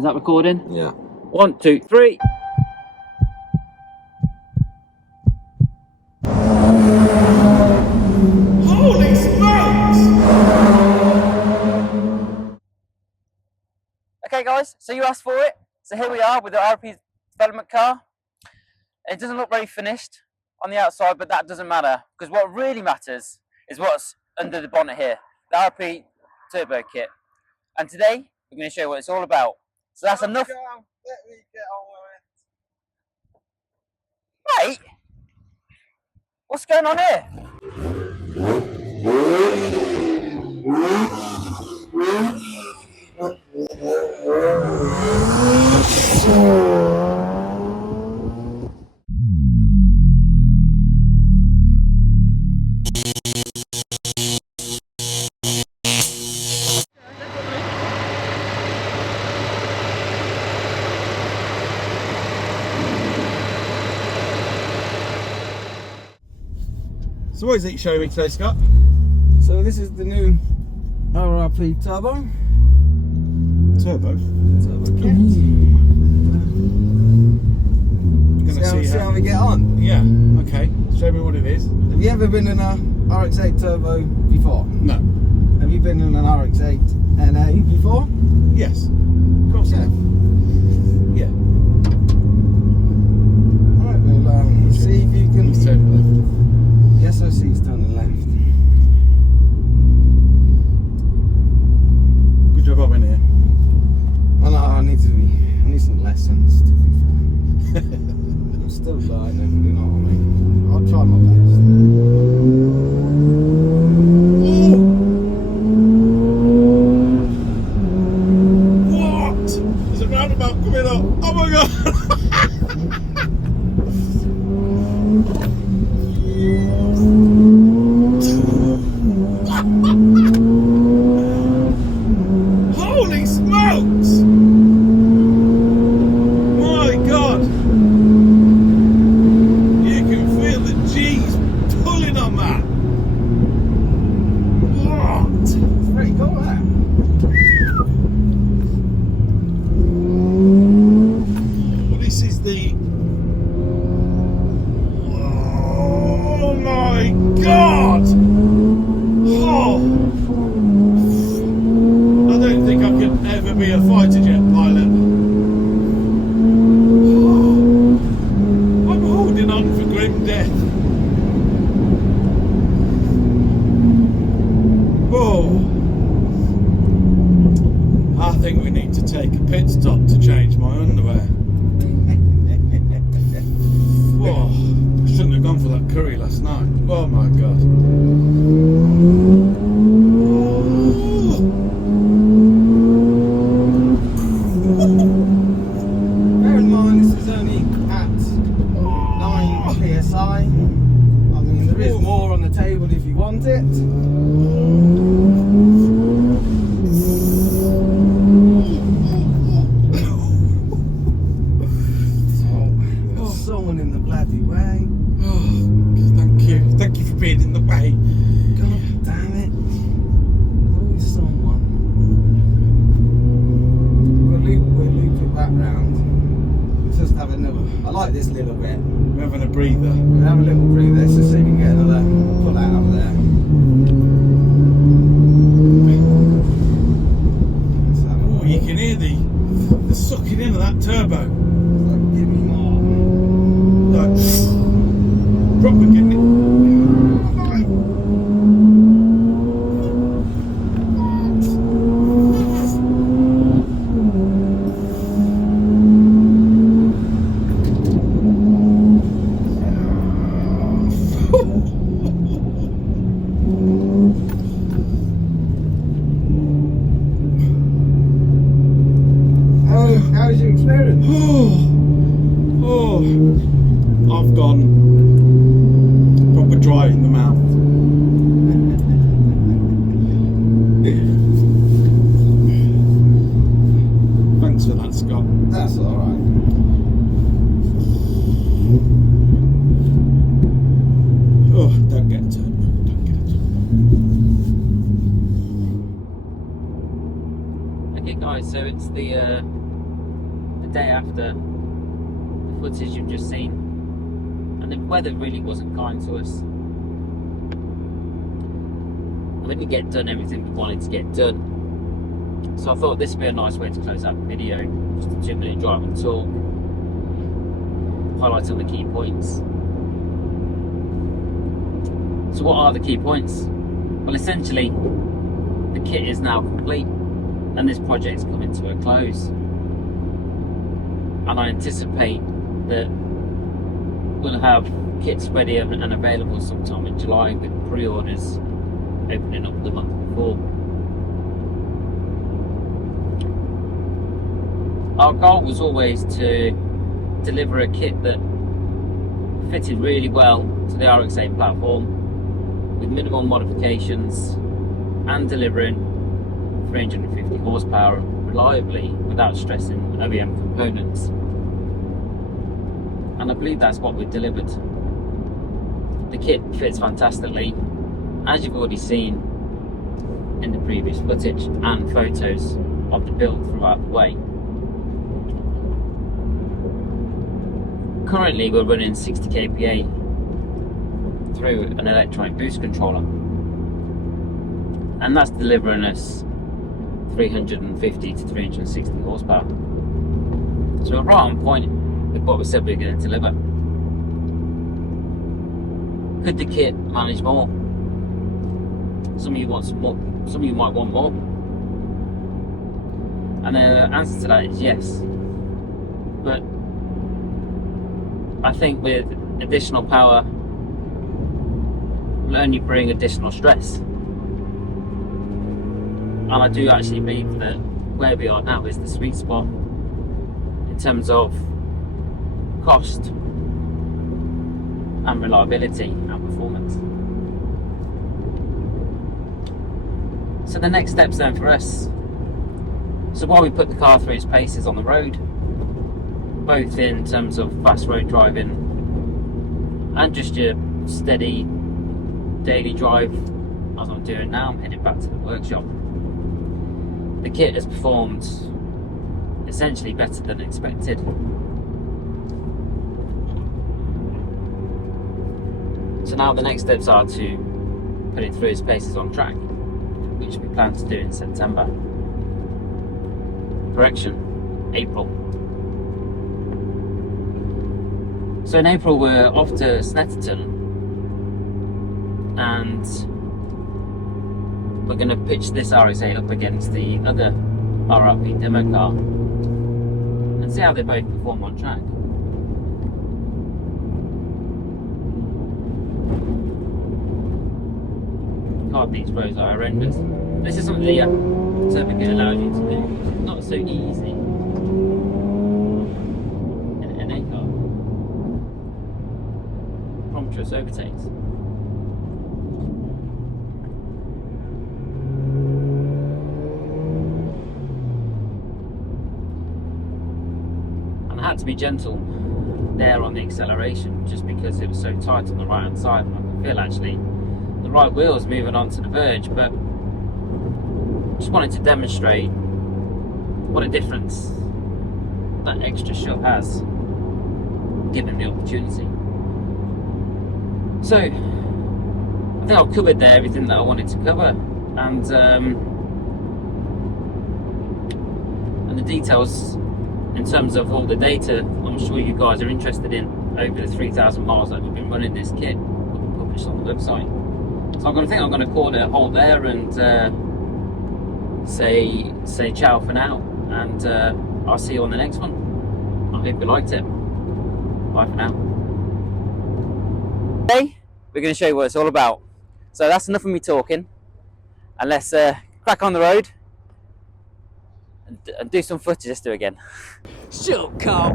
Is that recording? Yeah. 1, 2, 3. Holy smokes! Okay guys, so you asked for it. So here we are with the RRP development car. It doesn't look very finished on the outside, but that doesn't matter, because what really matters is what's under the bonnet here, the RRP Turbo Kit. And today, we're going to show you what it's all about. So that's enough. Let me get on with it. Mate, what's going on here? So what is it showing me today, Scott? So this is the new RRP Turbo Kit. We're gonna See how we get on. Yeah. Okay. Show me what it is. Have you ever been in a RX-8 Turbo before? No. Have you been in an RX-8 NA before? Yes. Of course. Yeah. Yeah. Alright, we'll see if you can. He's turning left. The SOC is turning left. Good job I'm in here. Oh no, I need some lessons, to be fair. I'm still learning, you know what I mean? I'll try my best. What? There's a roundabout coming up. Oh my god! Holy smokes! My god! You can feel the G's pulling on that. What? It's pretty cool, that. Well, this is the... Oh my god! Oh! I don't think I could ever be a fighter jet pilot. Oh, I'm holding on for grim death. Oh, I think we need to take a pit stop to change my underwear. Oh, I shouldn't have gone for that curry last night. Oh my god. Bear in mind, this is only at 9 psi. I mean, there is more on the table if you want it. Oh, someone in the bloody way. Oh, thank you for being in the way. God damn it. Always someone. We'll loop it back round. Let's just have another. I like this little bit. We're having a breather. We'll have a little breather. Let's just see if we can get another pull out of there. Let's have a Oh, look. you can hear the sucking in of that turbo. It's like, give me more. Like, proper getting it. How's your experience? Oh, I've gone proper dry in the mouth. Thanks for that, Scott. That's alright. Oh, don't get a turn. Don't get a turn. Okay guys, so it's the day after the footage you've just seen, and the weather really wasn't kind to us. We didn't get done everything we wanted to get done. So I thought this would be a nice way to close out the video, just a 2-minute drive and talk, highlight some of the key points. So what are the key points? Well, essentially, the kit is now complete and this project's coming to a close. And I anticipate that we'll have kits ready and available sometime in July, with pre-orders opening up the month before. Our goal was always to deliver a kit that fitted really well to the RX-8 platform, with minimal modifications and delivering 350 horsepower reliably without stressing OEM components. And I believe that's what we delivered. The kit fits fantastically, as you've already seen in the previous footage and photos of the build throughout the way. Currently we're running 60 kPa through an electronic boost controller, and that's delivering us 350 to 360 horsepower. So we're right on point with what we said we were going to deliver. Could the kit manage more? Some of you want some more, some of you might want more. And the answer to that is yes. But I think with additional power will only bring additional stress. And I do actually believe that where we are now is the sweet spot in terms of cost and reliability and performance. So the next steps then for us, so while we put the car through its paces on the road, both in terms of fast road driving and just your steady daily drive, as I'm doing now, I'm heading back to the workshop. The kit has performed essentially better than expected. So now the next steps are to put it through its paces on track, which we plan to do in September. Correction, April. So in April we're off to Snetterton, and we're going to pitch this RX-8 up against the other RRP demo car and see how they both perform on track. God, these roads are horrendous. This is something the Turbo Kit allows you to do. Not so easy in a car. Promptuous overtakes. And I had to be gentle there on the acceleration just because it was so tight on the right hand side, and I could feel actually the right wheel's moving onto the verge, but just wanted to demonstrate what a difference that extra shot has given the opportunity. So I think I've covered there everything that I wanted to cover, and the details in terms of all the data I'm sure you guys are interested in over the 3,000 miles that we've been running this kit will be published on the website. So I'm going to call it a halt there and say ciao for now, and I'll see you on the next one. I hope you liked it. Bye for now. Today we're going to show you what it's all about. So that's enough of me talking, and let's crack on the road and do some footage. Let's do it again. Shut up, Carl.